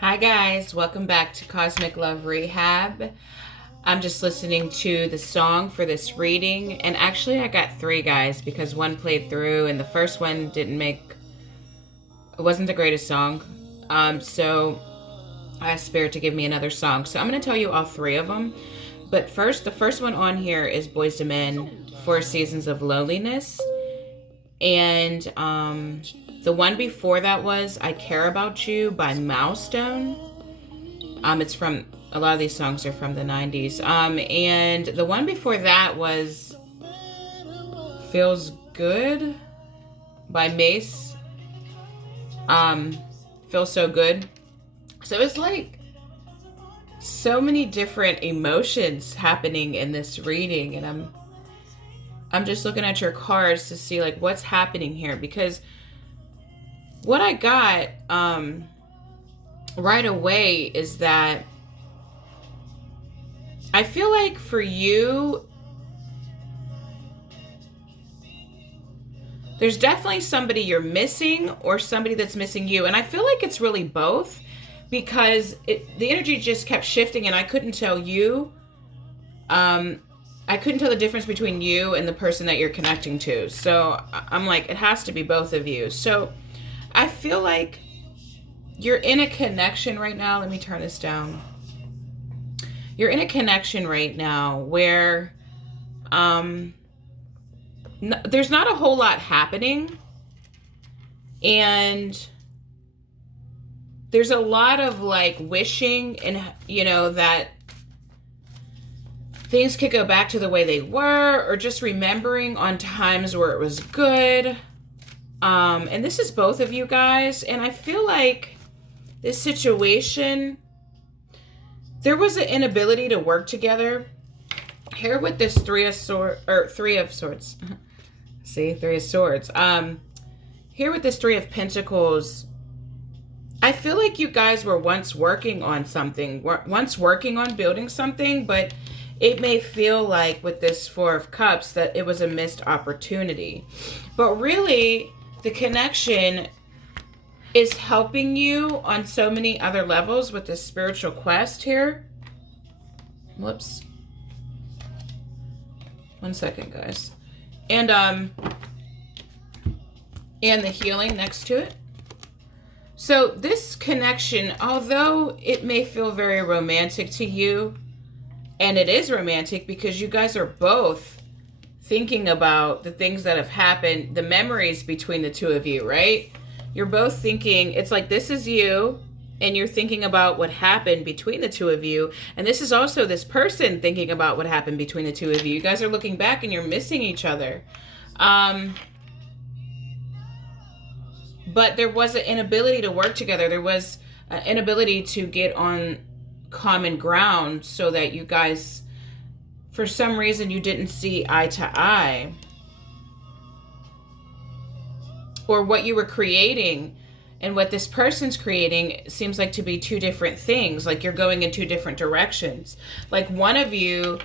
Hi guys, welcome back to Cosmic Love Rehab. I'm just listening to the song for this reading, and actually I got three guys because one played through and the first one it wasn't the greatest song. So I asked Spirit to give me another song. So I'm going to tell you all three of them. But first, the first one on here is Boys to Men, Four Seasons of Loneliness. And the one before that was I Care About You by Milestone. It's from, a lot of these songs are from the 90s. And the one before that was Feels Good by Mace. Feels So Good. So it's like so many different emotions happening in this reading, and I'm just looking at your cards to see like what's happening here, because what I got right away is that I feel like for you there's definitely somebody you're missing or somebody that's missing you, and I feel like it's really both, because the energy just kept shifting and I couldn't tell you I couldn't tell the difference between you and the person that you're connecting to. So I'm like, it has to be both of you. So I feel like you're in a connection right now. Let me turn this down. You're in a connection right now where there's not a whole lot happening, and there's a lot of like wishing and that things could go back to the way they were, or just remembering on times where it was good. And this is both of you guys, and I feel like this situation, there was an inability to work together here with this three of swords. See, three of swords. Here with this Three of Pentacles, I feel like you guys were once working on something, once working on building something, but it may feel like with this Four of Cups that it was a missed opportunity. But really, the connection is helping you on so many other levels with this spiritual quest here. Whoops. One second, guys. And the healing next to it. So this connection, although it may feel very romantic to you, and it is romantic because you guys are both thinking about the things that have happened, the memories between the two of you, right? You're both thinking, it's like this is you, and you're thinking about what happened between the two of you. And this is also this person thinking about what happened between the two of you. You guys are looking back and you're missing each other. But there was an inability to work together. There was an inability to get on common ground, so that you guys, for some reason, you didn't see eye to eye. Or what you were creating and what this person's creating seems like to be two different things. Like you're going in two different directions. Like one of you,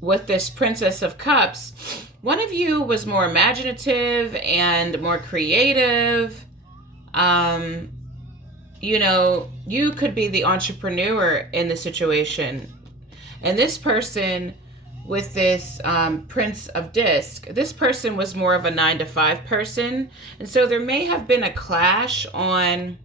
with this Princess of Cups, one of you was more imaginative and more creative. You could be the entrepreneur in the situation. And this person with this Prince of Disc, this person was more of a 9-to-5 person. And so there may have been a clash on,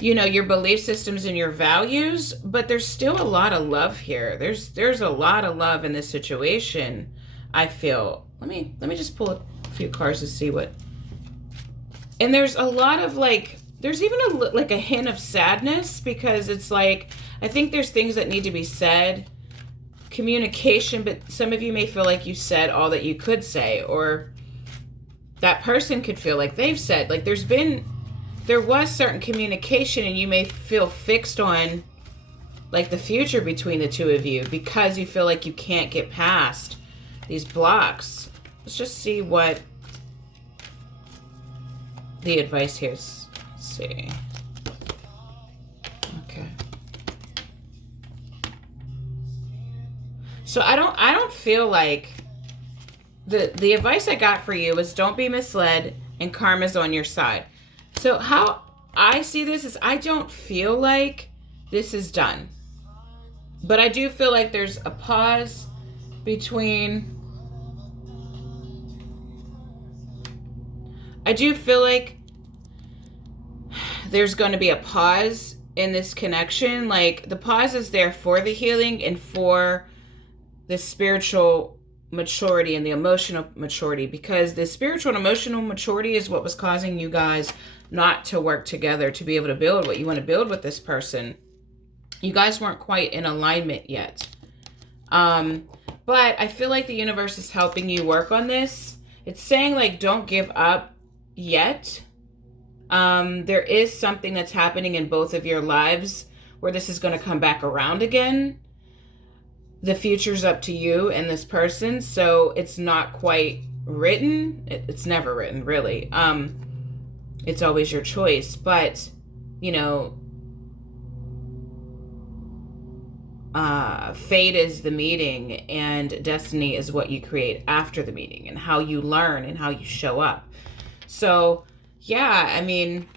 your belief systems and your values, but there's still a lot of love here. There's a lot of love in this situation, I feel. Let me just pull a few cards to see what. And there's a lot of there's even a hint of sadness, because it's like, I think there's things that need to be said, communication, but some of you may feel like you said all that you could say, or that person could feel like they've said, like there was certain communication, and you may feel fixed on like the future between the two of you because you feel like you can't get past these blocks. Let's just see what the advice here is. Let's see. Okay. So I don't feel like the advice I got for you is don't be misled, and karma's on your side. So how I see this is I don't feel like this is done. But I do feel like there's a pause between... I do feel like there's going to be a pause in this connection. Like the pause is there for the healing and for the spiritual maturity and the emotional maturity, because the spiritual and emotional maturity is what was causing you guys not to work together to be able to build what you want to build with this person. You guys weren't quite in alignment yet. But I feel like the universe is helping you work on this. It's saying like, don't give up yet. There is something that's happening in both of your lives where this is going to come back around again. The future's up to you and this person, so it's not quite written. It's never written, really. It's always your choice, but you know, fate is the meeting and destiny is what you create after the meeting and how you learn and how you show up. So yeah, I mean,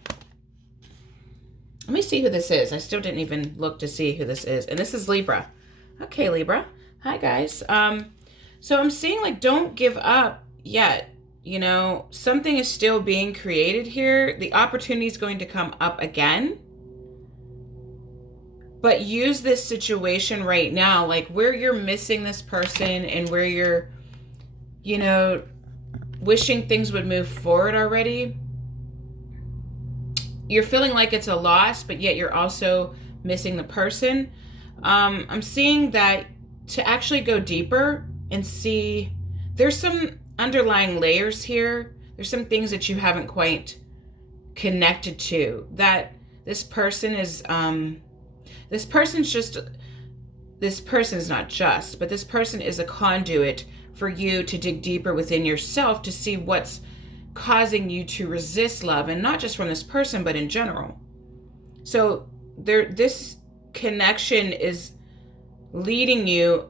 let me see who this is. I still didn't even look to see who this is. And this is Libra. Okay, Libra. Hi, guys. So I'm seeing like, don't give up yet. You know, something is still being created here. The opportunity is going to come up again. But use this situation right now, like where you're missing this person and where you're, you know, wishing things would move forward already. You're feeling like it's a loss, but yet you're also missing the person. I'm seeing that to actually go deeper and see, there's some underlying layers here. There's some things that you haven't quite connected to, that this person is, this person is a conduit for you to dig deeper within yourself to see what's causing you to resist love, and not just from this person, but in general. So this connection is leading you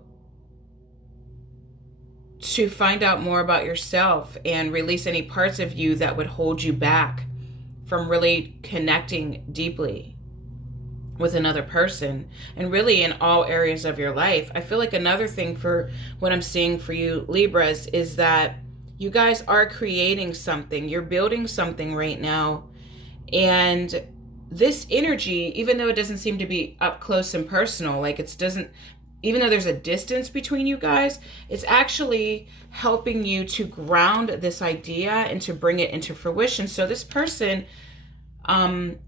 to find out more about yourself and release any parts of you that would hold you back from really connecting deeply with another person, and really in all areas of your life. I feel like another thing for what I'm seeing for you Libras is that you guys are creating something. You're building something right now. And this energy, even though it doesn't seem to be up close and personal, like even though there's a distance between you guys, it's actually helping you to ground this idea and to bring it into fruition. So this person, some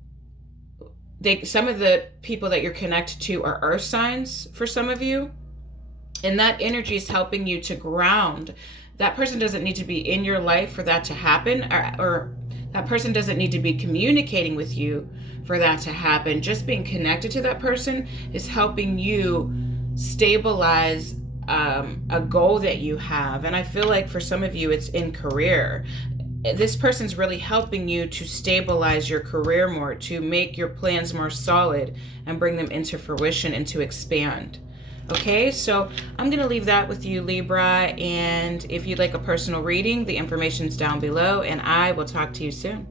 of the people that you're connected to are earth signs for some of you. And that energy is helping you to ground. That person doesn't need to be in your life for that to happen, or that person doesn't need to be communicating with you for that to happen. Just being connected to that person is helping you stabilize a goal that you have. And I feel like for some of you, it's in career. This person's really helping you to stabilize your career more, to make your plans more solid and bring them into fruition and to expand. Okay, so I'm going to leave that with you, Libra. And if you'd like a personal reading, the information's down below, and I will talk to you soon.